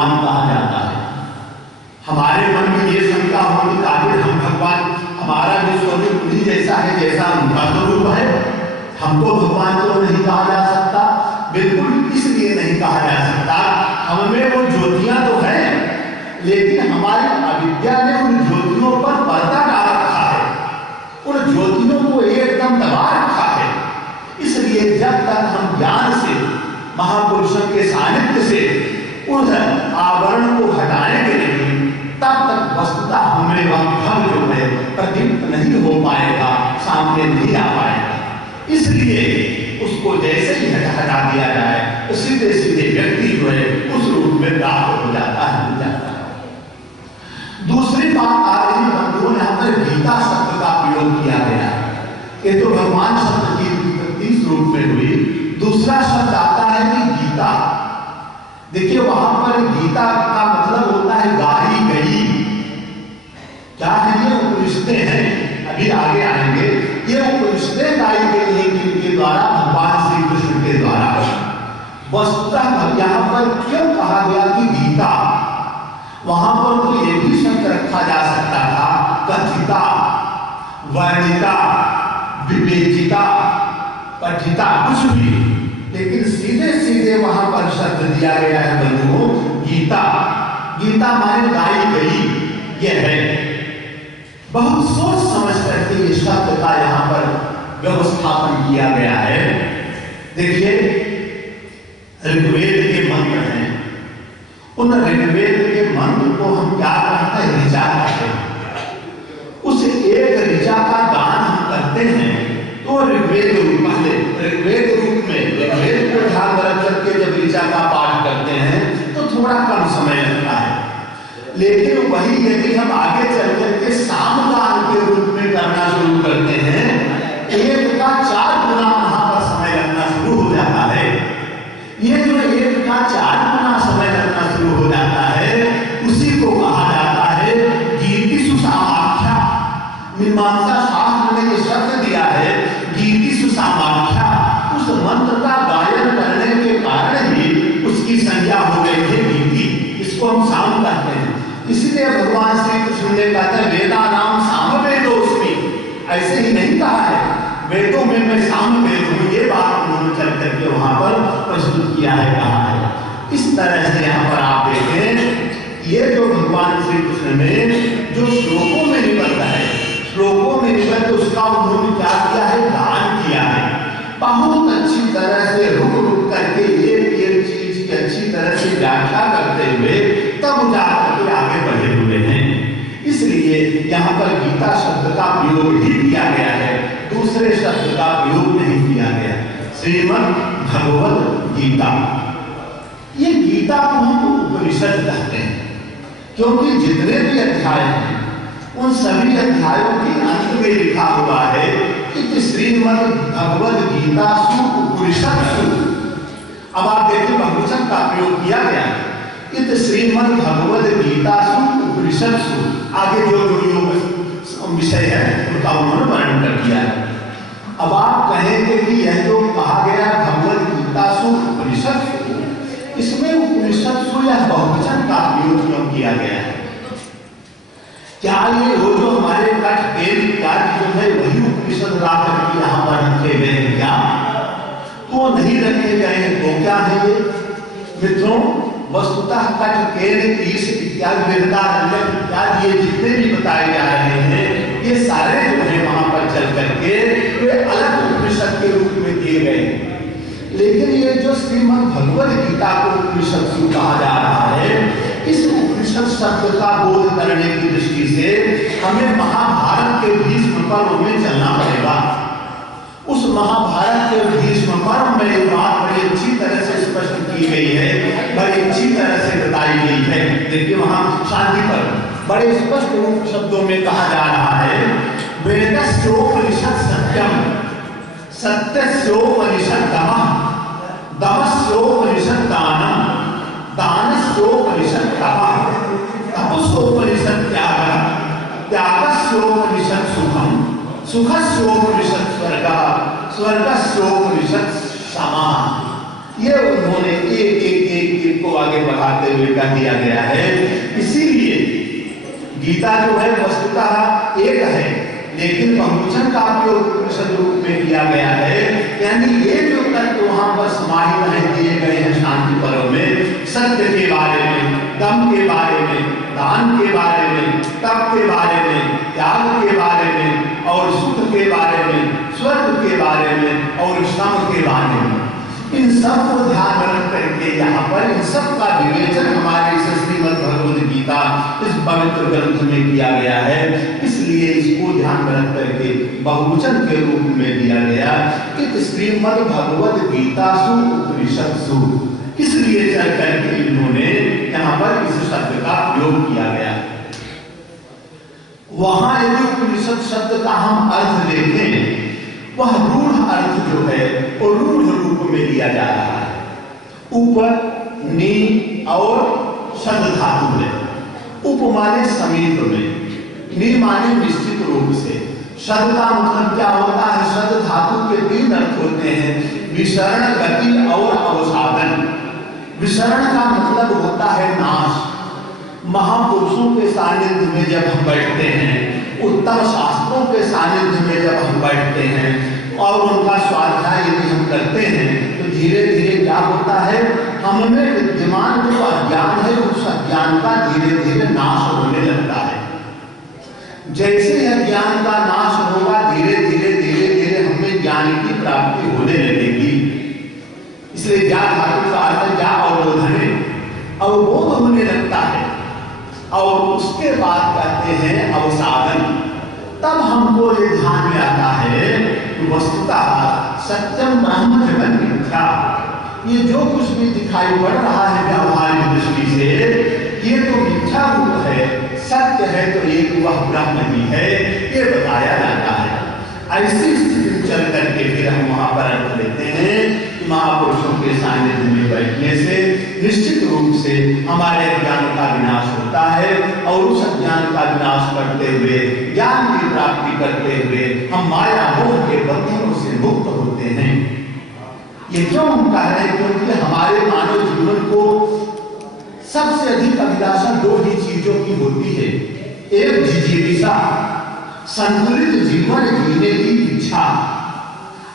भगवान कहा जाता है। हमारे मन में ये शंका हो कि आखिर हम भगवान, हमारा भी स्वरूप उन्हीं जैसा है जैसा उनका स्वरूप है, हमको भगवान तो नहीं कहा जा सकता। बिल्कुल इसलिए नहीं कहा जा सकता, हमें वो ज्योतियां तो हैं, लेकिन हमारी अविद्या ने उन ज्योतियों पर पर्दा डाल रखा है, उन ज्योतियों को एकदम दबा रखा है। इसलिए जब तक हम ज्ञान से, महापुरुषों के सानिध्य से उस आवरण को हटाएंगे नहीं, तब तक वस्तुतः हमें वह भ्रम जो है प्रदीप्त नहीं हो पाएगा, सामने नहीं आ पाएगा। इसलिए उसको जैसे ही हटा दिया जाए तो सीधे सीधे व्यक्ति जो है उस रूप में प्राप्त हो जाता है। दूसरी बात आ रही है बंधुओं, यहाँ पर गीता शब्द का प्रयोग किया गया है। ये तो भगवान शब्द की उत्पत्ति इस रूप में हुई। दूसरा शब्द आता है कि गीता। देखिए वहां पर गीता का मतलब होता है गाई गई। क्या है ये? उपनिषदें हैं, अभी आगे आएंगे। ये उपनिषदें गाई गई है किनके द्वारा? भगवान श्री कृष्ण के द्वारा। वस्तुतः यहाँ पर क्यों कहा गया कि गीता? वहां पर तो ये भी शब्द रखा जा सकता था, कथिता, वर्णिता, विवेचिता, पठिता, कुछ भी, लेकिन सीधे सीधे वहां पर शब्द दिया गया है बंधुओं गीता। गीता माने गाई गई, यह है। बहुत सोच समझ करके ये शब्द का यहाँ पर व्यवस्थापन किया गया है। देखिए ऋग्वेद के मंत्र हैं, उन ऋग्वेद के मंत्र को हम क्या कहते हैं? ऋचा कहते हैं। उस एक ऋचा का दान हम करते हैं तो ऋग्वेद रूप, पहले ऋग्वेद रूप में ऋग्वेद को ध्यान रख करके जब ऋचा का पाठ करते हैं तो थोड़ा कम समय लगता है, लेकिन वही यदि हम आगे चल करके सामगान के रूप में करना शुरू करते हैं, एक का 4 गुना वहां पर समय लगना शुरू हो जाता है। ये जो एक का 4 गुना समय लगना शुरू हो जाता है, उसी को कहा जाता है गीति सुसामाख्या। मीमांसा शास्त्र ने ये शब्द दिया है गीति सुसामाख्या। उस मंत्र का गायन करने के कारण ही उसकी संज्ञा हो गई है गीति। इसको हम साम कहते हैं। इसलिए भगवान श्री कृष्ण ने कहा था वेदा नाम सामवेदोस्मि। ऐसे ही नहीं कहा है वेदों में मैं सामवेद हूं, ये बात उन्होंने चल करके वहां पर प्रस्तुत किया है, कहा है। इस तरह से यहाँ पर आप देखें, ये जो भगवान श्री कृष्ण ने जो श्लोकों में निबद्ध है, श्लोकों में निबद्ध उसका उन्होंने क्या किया है? दान किया है। बहुत अच्छी तरह से रुक रुक करके एक एक चीज की अच्छी तरह से व्याख्या करते हुए तब जाकर के आगे बढ़े हुए हैं। इसलिए यहाँ पर गीता शब्द का प्रयोग ही किया गया है, दूसरे शब्द का प्रयोग नहीं किया गया। श्रीमद् भगवद गीता, ये गीता को हम उपनिषद कहते हैं, क्योंकि जितने भी अध्याय हैं उन सभी अध्यायों के अंत में लिखा हुआ है कि श्रीमद् भगवद गीता सु उपनिषत्सु। अब आप देखिए बहुवचन का प्रयोग किया गया है, इत श्रीमद् भगवद गीता सु उपनिषत्सु। आगे जो विषय है उनका उन्होंने वर्णन कर दिया है। अब आप कहेंगे कि यह जो कहा गया भगवद गीता सु उपनिषत्सु, इसमें उपनिषत्सु या बहुवचन का प्रयोग क्यों किया गया है? क्या ये वो जो हमारे कठ तेल इत्यादि जो है वही उपनिषद रात्र के यहाँ पर रखे गए हैं क्या? तो नहीं रखे गए तो क्या है ये? मित्रों वस्तुतः कठ केन ईश इत्यादि इत्यादि ये जितने भी बताए जा रहे हैं, ये सारे जो है वहां पर चल करके वे अलग उपनिषद के रूप में दिए गए। लेकिन ये जो श्रीमद् भगवद गीता को उपनिषद कहा जा रहा है, इस उपनिषद शब्द का बोध करने की दृष्टि से हमें महाभारत के भीष्म पर्व में चलना पड़ेगा। उस महाभारत के भीष्म पर्व में ये बात बड़ी अच्छी तरह से स्पष्ट की गई है, बड़ी अच्छी तरह से बताई गई है। देखिए वहां शांति पर्व बड़े स्पष्ट रूप शब्दों में कहा जा रहा है वेदस्योपनिषद सत्यम, सत्यस्योपनिषद दमः, दमस्योपनिषद दानम, दानस्योपनिषद तपः, तपस्योपनिषद त्यागः, त्यागस्योपनिषद सुखम, सुखस्योपनिषद स्वर्गः, स्वर्गस्योपनिषद समाः। ये उन्होंने एक को आगे बढ़ाते हुए कह दिया गया है। इसीलिए गीता जो है वस्तुतः एक है, लेकिन बहुवचन का उपयोग उपनिषद रूप में किया गया है। यानी ये जो तत्व वहां पर समाहित है दिए गए हैं शांति पर्व में, सत्य के बारे में, दम के बारे में, दान के बारे में, तप के बारे में, त्याग के बारे में, और सुख के बारे में, स्वर्ग के बारे में, और श्रम के बारे में, इन सब को ध्यान रख करके यहाँ पर इन सब का विवेचन हमारे इस श्रीमद् भगवद गीता इस पवित्र ग्रंथ में किया गया है। इसलिए इसको ध्यान रख करके बहुवचन के रूप में दिया गया कि श्रीमद् भगवद गीता सु उपनिषत्सु, इसलिए चल करके इन्होंने यहाँ पर इस शब्द का प्रयोग किया गया। वहां यदि उपनिषद शब्द का हम अर्थ देखें, वह रूढ़ अर्थ जो है वो रूढ़ रूप में लिया जा रहा है। ऊपर नी और शब्द धातु है। उप माने समीप में, नी माने निश्चित रूप से। शब्द का मतलब क्या होता है? शब्द धातु के 3 अर्थ होते हैं, विसरण, गति और अवसादन। विसरण का मतलब होता है नाश। महापुरुषों के सानिध्य में जब हम बैठते हैं, उत्तम शास्त्रों के सानिध्य में जब हम बैठते हैं और उनका स्वाध्याय यदि हम करते हैं, तो धीरे धीरे क्या होता है, हमें विद्यमान जो अज्ञान है उस अज्ञान का धीरे धीरे नाश होने लगता है। जैसे अज्ञान का नाश होगा, धीरे धीरे धीरे धीरे हमें ज्ञान की प्राप्ति होने लगेगी। इसलिए ज्ञा धातु का अर्थ ज्ञा अवबोधने, अवबोध होने लगता है। और उसके बाद कहते हैं अवसादन। तब हमको ये ध्यान में आता है कि वस्तुतः सत्यम ब्रह्म जगन मिथ्या, ये जो कुछ भी दिखाई पड़ रहा है व्यावहारिक दृष्टि से, ये तो मिथ्या रूप है, सत्य है तो एक वह ब्रह्म ही है, ये बताया जाता है। ऐसी स्थिति में चल करके फिर हम वहां पर अर्थ लेते हैं कि महापुरुषों के सानिध्य में बैठने से निश्चित रूप से हमारे अज्ञान का विनाश होता है, और उस अज्ञान का विनाश करते हुए ज्ञान की प्राप्ति करते हुए हम माया मोह के बंधनों से मुक्त होते हैं। ये क्यों हम कह रहे हैं? क्योंकि हमारे मानव जीवन को सबसे अधिक अभिलाषा 2 ही चीजों की होती है। एक जिजीविषा, संतुलित जीवन जीने की इच्छा,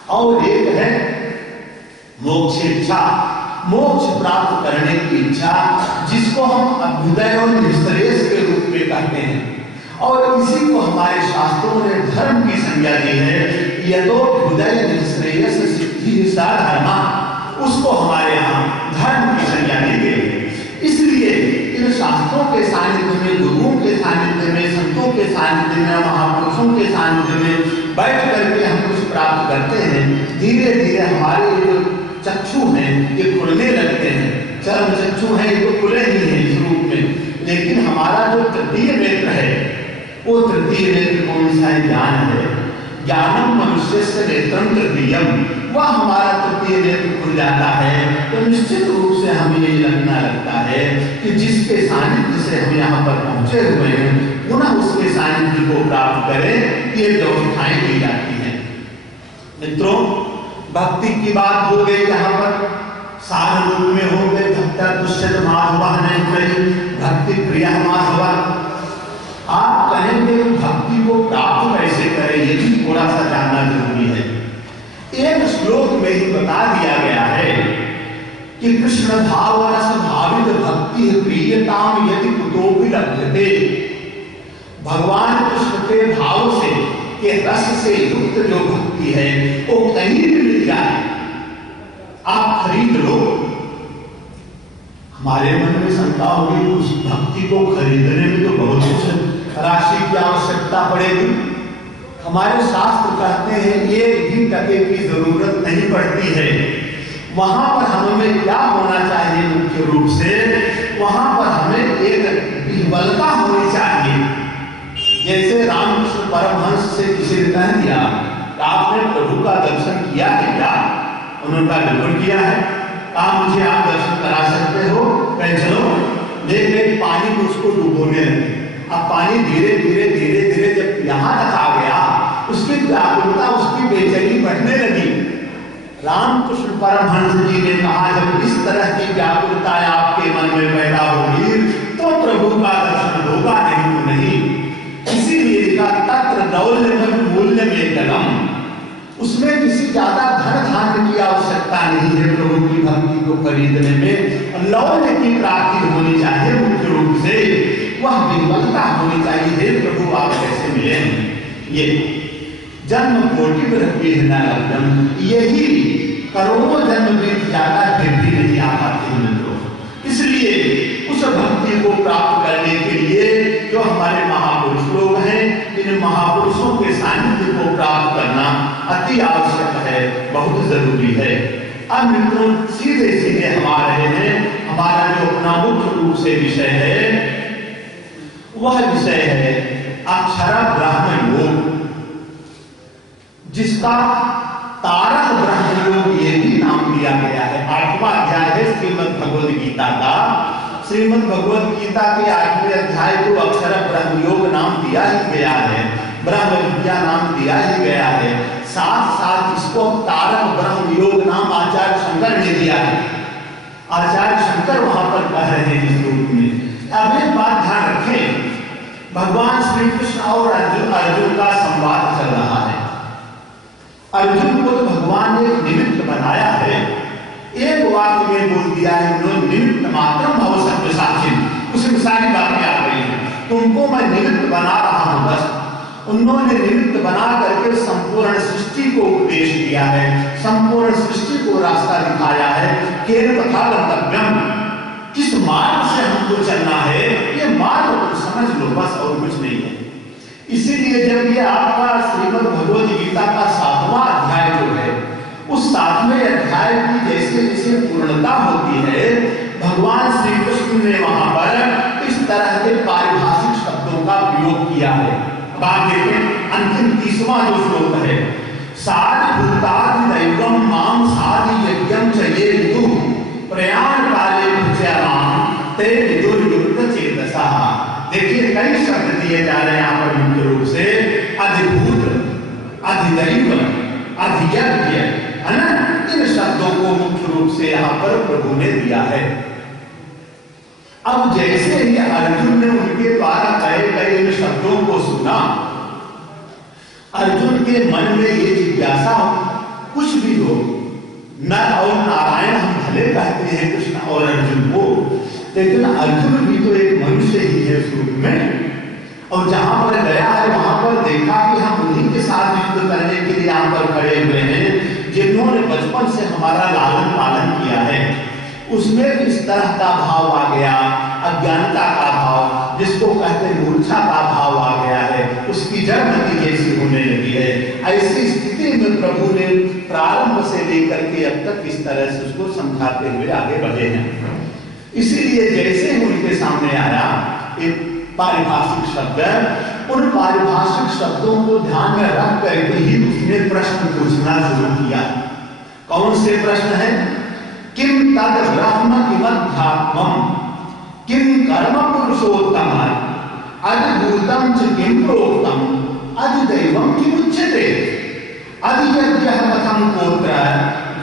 और एक है मोक्ष इच्छा, मोक्ष प्राप्त करने की इच्छा, जिसको हम अभ्युदय और निश्रेयस के रूप में कहते हैं। और इसी को हमारे शास्त्रों ने धर्म की संज्ञा दी है। यदो अभ्युदय निश्रेयस सिद्धि सा धर्मा, उसको हमारे यहाँ धर्म की संज्ञा दी गई है। इसलिए इन शास्त्रों के सानिध्य में, गुरुओं के सानिध्य में, संतों के सानिध्य में, महापुरुषों के सानिध्य में बैठ करके हम कुछ प्राप्त करते हैं। धीरे धीरे हमारे जो चक्षु हैं ये खुलने लगते हैं। चर्म चक्षु हैं, ये तो खुले ही हैं इस रूप में, लेकिन हमारा जो तृतीय नेत्र है, वो तृतीय नेत्र कौन सा है? ज्ञान है। ज्ञानम मनुष्य से नेत्रम तृतीयम, वह हमारा तृतीय नेत्र खुल जाता है। तो निश्चित रूप से हमें ये लगना लगता है कि जिसके सानिध्य से हम यहाँ पर पहुंचे हुए हैं, पुनः उसके सानिध्य को प्राप्त करें, ये व्यवस्थाएं की जाती हैं। मित्रों, भक्ति की बात हो गई, यहाँ पर सार रूप में हो गए, भक्ता दुष्यत माधवा नहीं, भक्ति प्रिय माधवा। आप कहेंगे भक्ति को प्राप्त कैसे करें, ये भी थोड़ा सा जानना जरूरी है। एक श्लोक में ही बता दिया गया है कि कृष्ण भाव रस भावित भक्ति प्रियताम यदि कुतोपि लभ्यते। भगवान कृष्ण के भाव से, के रस से युक्त जो भक्ति है वो कहीं भी मिल जाए, आप खरीद लो। हमारे मन में शंका होगी, उस भक्ति को खरीदने में तो बहुत कुछ राशि की आवश्यकता पड़ेगी। हमारे शास्त्र कहते हैं 1 भी टके की जरूरत नहीं पड़ती है। वहां पर हमें क्या होना चाहिए? मुख्य रूप से वहां पर हमें एक विह्वलता होनी चाहिए। जैसे रामकृष्ण परमहंस से किसी ने कह दिया, आपने प्रभु का दर्शन किया है क्या? उन्होंने कहा बिल्कुल किया है। कहा मुझे आप दर्शन करा सकते हो? कह चलो। लेकिन पानी को उसको डुबोने लगे। अब पानी धीरे धीरे धीरे धीरे जब यहाँ तक आ गया, उसकी व्याकुलता, उसकी बेचैनी बढ़ने लगी। रामकृष्ण परमहंस जी ने कहा, जब इस तरह की व्याकुलता आपके आपके मन में पैदा होगी तो प्रभु का दर्शन होगा, नहीं तो नहीं। इसीलिए लिखा तत्र दौल्य मूल्य में कलम, उसमें किसी ज्यादा धन धान्य की आवश्यकता नहीं है प्रभु की भक्ति को खरीदने में। लौल्य की प्राप्ति होनी चाहिए, मुख्य रूप से वह विमलता होनी चाहिए। हे प्रभु आप कैसे मिले? ये जन्म कोटि लब्धम, यही करोड़ों जन्म बीत जाता फिर भी नहीं आ पाते मित्रों। इसलिए उस भक्ति को प्राप्त करने के लिए जो हमारे महापुरुष लोग हैं, इन महापुरुषों के सानिध्य को प्राप्त करना अति आवश्यक है, बहुत जरूरी है। अब मित्रों सीधे सीधे हम आ रहे हैं, हमारा जो अपना मुख्य रूप से विषय है वह विषय है अक्षर ब्रह्म योग, जिसका तारक ब्रह्म योग ये भी नाम दिया गया है। 8वां अध्याय है श्रीमद् भगवद गीता का। श्रीमद् भगवद गीता के 8वें अध्याय को अक्षर ब्रह्म योग नाम दिया ही गया है, ब्रह्म विद्या नाम दिया ही गया है। साथ साथ इसको तारक ब्रह्म योग नाम आचार्य शंकर ने दिया है। आचार्य शंकर वहां पर कह रहे हैं इस रूप में। अब एक बात ध्यान रखें, भगवान श्री कृष्ण और अर्जुन का संवाद चल रहा है। अर्जुन को तो भगवान ने निमित्त बनाया है, एक वाक्य में बोल दिया है उन्होंने निमित्त मात्रम भव सत्य साक्षी, उसमें सारी बातें आ गई हैं। तुमको मैं निमित्त बना रहा हूं बस। उन्होंने निमित्त बना करके संपूर्ण सृष्टि को उपदेश दिया है, संपूर्ण सृष्टि को रास्ता दिखाया है। केन तथा गंतव्यम, किस मार्ग से हमको चलना है ये मार्ग तो समझ लो बस, और कुछ नहीं है। इसीलिए जब ये आपका श्रीमद् भगवद गीता का 7वां अध्याय जो है, उस 7वें अध्याय की जैसे जैसे पूर्णता होती है, भगवान श्री कृष्ण ने वहां पर इस तरह के पारिभाषिक शब्दों का प्रयोग किया है। अब आप देखें अंतिम 30वां जो श्लोक है, साधि भूतादि दैवम माम साधि यज्ञम च ये विदु प्रयाण काले पूज्यमाम ते विदुर्युक्त चेतसा। देखिए कई शब्द दिए जा रहे हैं यहाँ पर मुख्य रूप से, अधिभूत, अधिदैव, अधियज्ञ, है ना। इन शब्दों को मुख्य रूप से यहाँ पर प्रभु ने दिया है। अब जैसे ही अर्जुन ने उनके द्वारा कहे गए इन शब्दों को सुना, अर्जुन के मन में ये जिज्ञासा कुछ भी हो, नर और नारायण हम भले कहते हैं कृष्ण और अर्जुन को, लेकिन अर्जुन भी तो एक मनुष्य ही है उस रूप में। और जहां पर गया है वहां पर देखा कि हम उन्हीं के साथ युद्ध करने के लिए यहाँ पर खड़े हुए हैं जिन्होंने बचपन से हमारा लालन पालन किया है। उसमें इस तरह का भाव आ गया, अज्ञानता का भाव, जिसको कहते हैं मूर्छा का भाव आ गया है, उसकी जड़मति जैसी होने लगी है। ऐसी स्थिति में प्रभु ने प्रारंभ से लेकर के अब तक इस तरह से उसको समझाते हुए आगे बढ़े हैं। इसीलिए जैसे उनके सामने आया एक पारिभाषिक शब्द, उन पारिभाषिक शब्दों को ध्यान में रख करके ही उसने प्रश्न पूछना शुरू किया। कौन से प्रश्न है? किम तद ब्रह्म किमध्यात्मम किम कर्म पुरुषोत्तम अधिभूतम च किम प्रोक्तम अधिदैवम किमुच्यते अधियज्ञः कथं कोत्र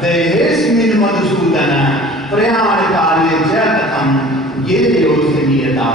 देहेस्मिन् मधुसूदन प्रयाण काले च कथं ये योजनीयता।